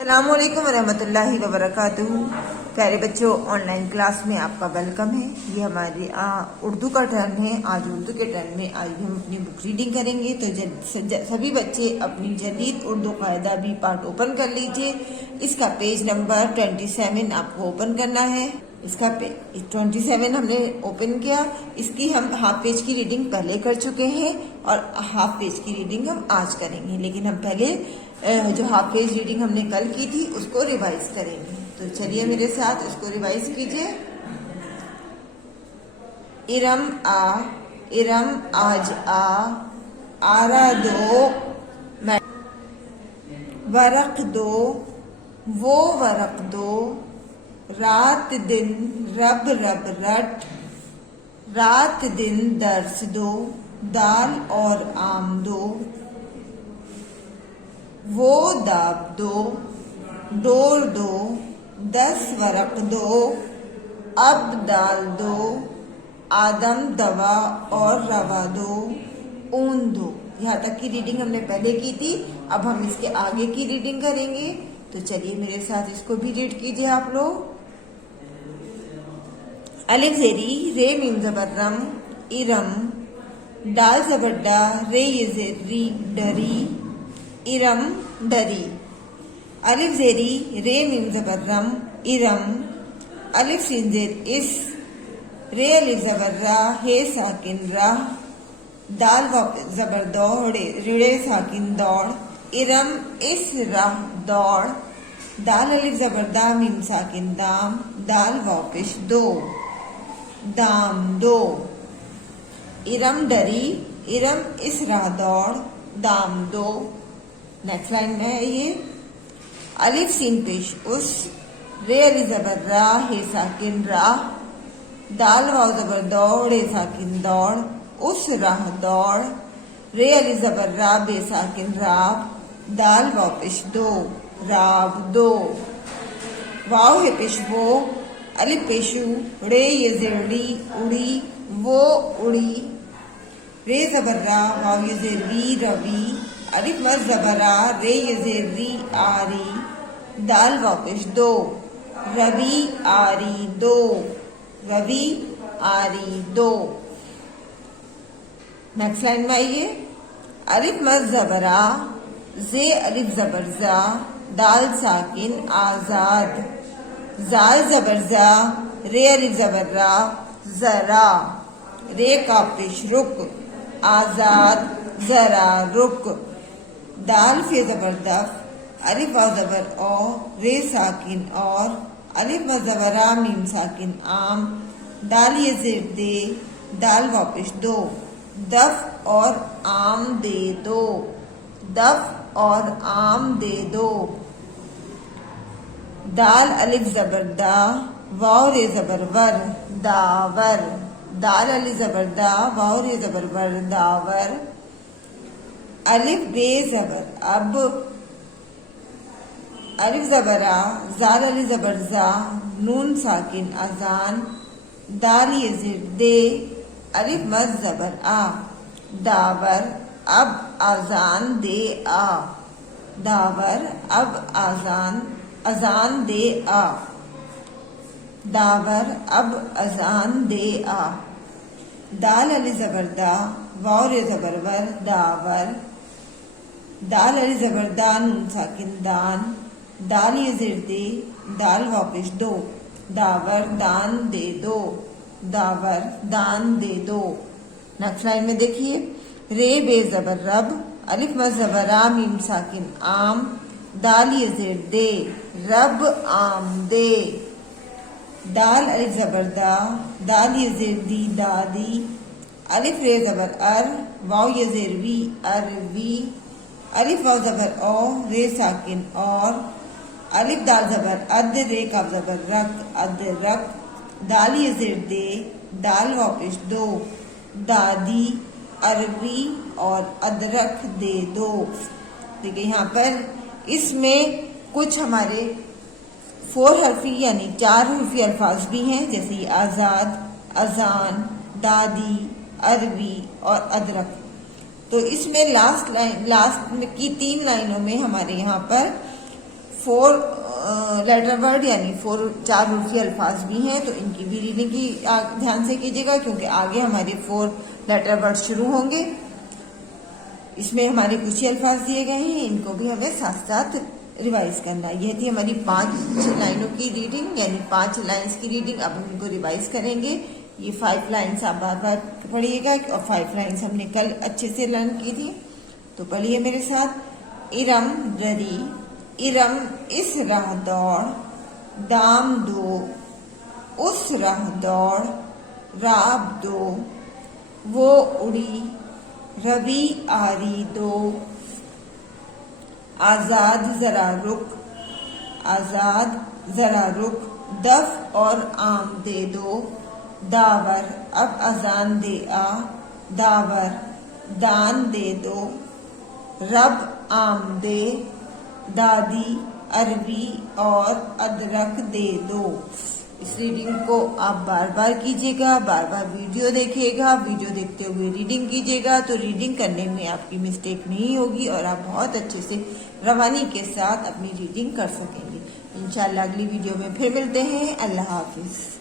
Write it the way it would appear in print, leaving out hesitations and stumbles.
अस्सलामुअलैकुम वरहमतुल्लाहि वबरकातुहू। प्यारे बच्चों, ऑनलाइन क्लास में आपका वेलकम है। ये हमारी उर्दू का टर्न है। आज उर्दू के टर्न में आज हम अपनी बुक रीडिंग करेंगे। तो सभी बच्चे अपनी जदीद उर्दू कायदा भी पार्ट ओपन कर लीजिए। इसका पेज नंबर 27 आपको ओपन करना है। इसका 27 हमने ओपन किया। इसकी हम हाफ पेज की रीडिंग पहले कर चुके हैं और हाफ पेज की रीडिंग हम आज करेंगे, लेकिन हम पहले जो हाफ पेज रीडिंग हमने कल की थी उसको रिवाइज करेंगे। तो चलिए मेरे साथ उसको रिवाइज कीजिए। इरम आज आरा दो, वरक दो, वो वरक दो, रात दिन रब रब रट, रात दिन दर्स दो, दाल और आम दो, वो दाब दो, डोर दो, 10 वरक दो, अब दाल दो, आदम दवा और रवा दो, ऊन दो। यहाँ तक की रीडिंग हमने पहले की थी। अब हम इसके आगे की रीडिंग करेंगे। तो चलिए मेरे साथ इसको भी रीड कीजिए आप लोग। अलिफ ज़ेरी रे मीम ज़बर रम, इरम, दाल ज़बर डा, रे ये ज़ेरी डरी, इरम डरी। अलिफ ज़ेरी रे मीम ज़बर रम, इरम, अलिफ सीन ज़ेर इस, रे अलिफ ज़बर रा, हे साकिन रा, दाल वापस ज़बर दौड़, रे साकिन दौड़, इरम इस राह दौड़, दाल अलिफ ज़बर दा, मीम साकिन दाम, दाल वापस दो, दाम दो। इरम डरी, इरम इस राह दौड़, दाम दो। नेक्स्ट लाइन में है ये। अलिफ सीन पेश उस, रे अली ज़बर रा, हे साकिन राह, दाल वाव ज़बर दौड़, हे साकिन दौड़, उस राह दौड़, रे अली ज़बर रा, बे साकिन राब, दाल वाव पेश दो, राब दो। वाव है पेश वो, अलिफ पेशू, रे ये ज़ेरी उड़ी, वो उड़ी, रे ज़बर रा, वाव ये ज़ेरी रवी, अलिफ मज़ ज़बरा, रे ये ज़ेरी आरी, दाल वापस दो, रवि आरी दो, रवि आरी दो। नेक्स्ट लाइन में आइए। अलिफ मज़ ज़बरा, जे अलिफ ज़बर जा, दाल साकिन आज़ाद, जाल ज़बर जा, रे अलिफ ज़बर रा, ज़रा, रे का पेश रुक, आज़ाद ज़रा रुक, दाल फे ज़बर दफ, अलिफ वाव ज़बर औ, रे साकिन और, अलिफ मज़ ज़बरा, मीम साकिन आम, दाल ये ज़ेर दे, दाल वापस दो, दफ और आम दे दो, दफ और आम दे दो। दाल अलिफ ज़बर दा, वाव रे ज़बर वर, दावर, दाल अलिफ ज़बर दा, वाव रे ज़बर वर, दावर। अलिफ बे ज़बर अब, अलिफ ज़बरा, ज़ाल अलिफ ज़बर ज़ा, नून साकिन अज़ान, दाल ये ज़ेर दे, अलिफ मज़ ज़बर आ, दावर, अब आज़ान दे आ, दावर, अब अज़ान दे आ, दावर, अब अज़ान दे आ। दाल अलिफ ज़बर दा, वाव रे ज़बर वर, दावर, दाल अलिफ ज़बर दा, नून साकिन दान, दाल ये ज़ेर दे, दाल वापस दो, दावर दान दे दो, दावर दान दे दो। नेक्स्ट लाइन में देखिए। रे बे ज़बर रब, अलिफ मज़ ज़बरा, मीम साकिन आम, दाल ये ज़ेर दे, रब आम दे, दाल अलिफ ज़बर दा, दाल ये ज़ेर दी, दादी, अलिफ रे ज़बर अर, वाव ये ज़ेर वी, अरवी, अलिफ वाव ज़बर औ, रे साकिन और, अलिफ दाल ज़बर अद, रे काफ ज़बर रक, अदरक, दाल ये ज़ेर दे, दाल वापस दो, दादी, अरवी और अदरक दे दो। देखिए यहाँ पर इसमें कुछ हमारे 4 हर्फी यानी 4 हर्फी अल्फाज भी हैं, जैसे आज़ाद, अजान, दादी, अरबी और अदरक। तो इसमें लास्ट की 3 लाइनों में हमारे यहाँ पर 4 लेटर वर्ड यानी 4 रूफी अल्फाज भी हैं, तो इनकी भी रीडिंग की ध्यान से कीजिएगा, क्योंकि आगे हमारे 4 लेटर वर्ड शुरू होंगे। इसमें हमारे कुछ ही अल्फाज दिए गए हैं, इनको भी हमें साथ साथ रिवाइज करना है। यह थी हमारी 5 लाइनों की रीडिंग, यानी 5 लाइंस की रीडिंग। अब हम इनको रिवाइज करेंगे। ये 5 लाइंस आप बार बार पढ़िएगा, और 5 लाइंस हमने कल अच्छे से लर्न की थी। तो पढ़िए मेरे साथ। इरम डरी, इरम इस राह दौड़, दाम दो उस राह दौड़, राब दो वो उड़ी, रवि आरी दो, आजाद जरा रुक, आजाद जरा रुक, दफ और आम दे दो, दावर अब अजान दे आ, दावर दान दे दो, रब आम दे, दादी अरबी और अदरक दे दो। इस रीडिंग को आप बार बार कीजिएगा, बार बार वीडियो देखिएगा, वीडियो देखते हुए रीडिंग कीजिएगा, तो रीडिंग करने में आपकी मिस्टेक नहीं होगी और आप बहुत अच्छे से रवानी के साथ अपनी रीडिंग कर सकेंगे। इंशाल्लाह अगली वीडियो में फिर मिलते हैं। अल्लाह हाफिज।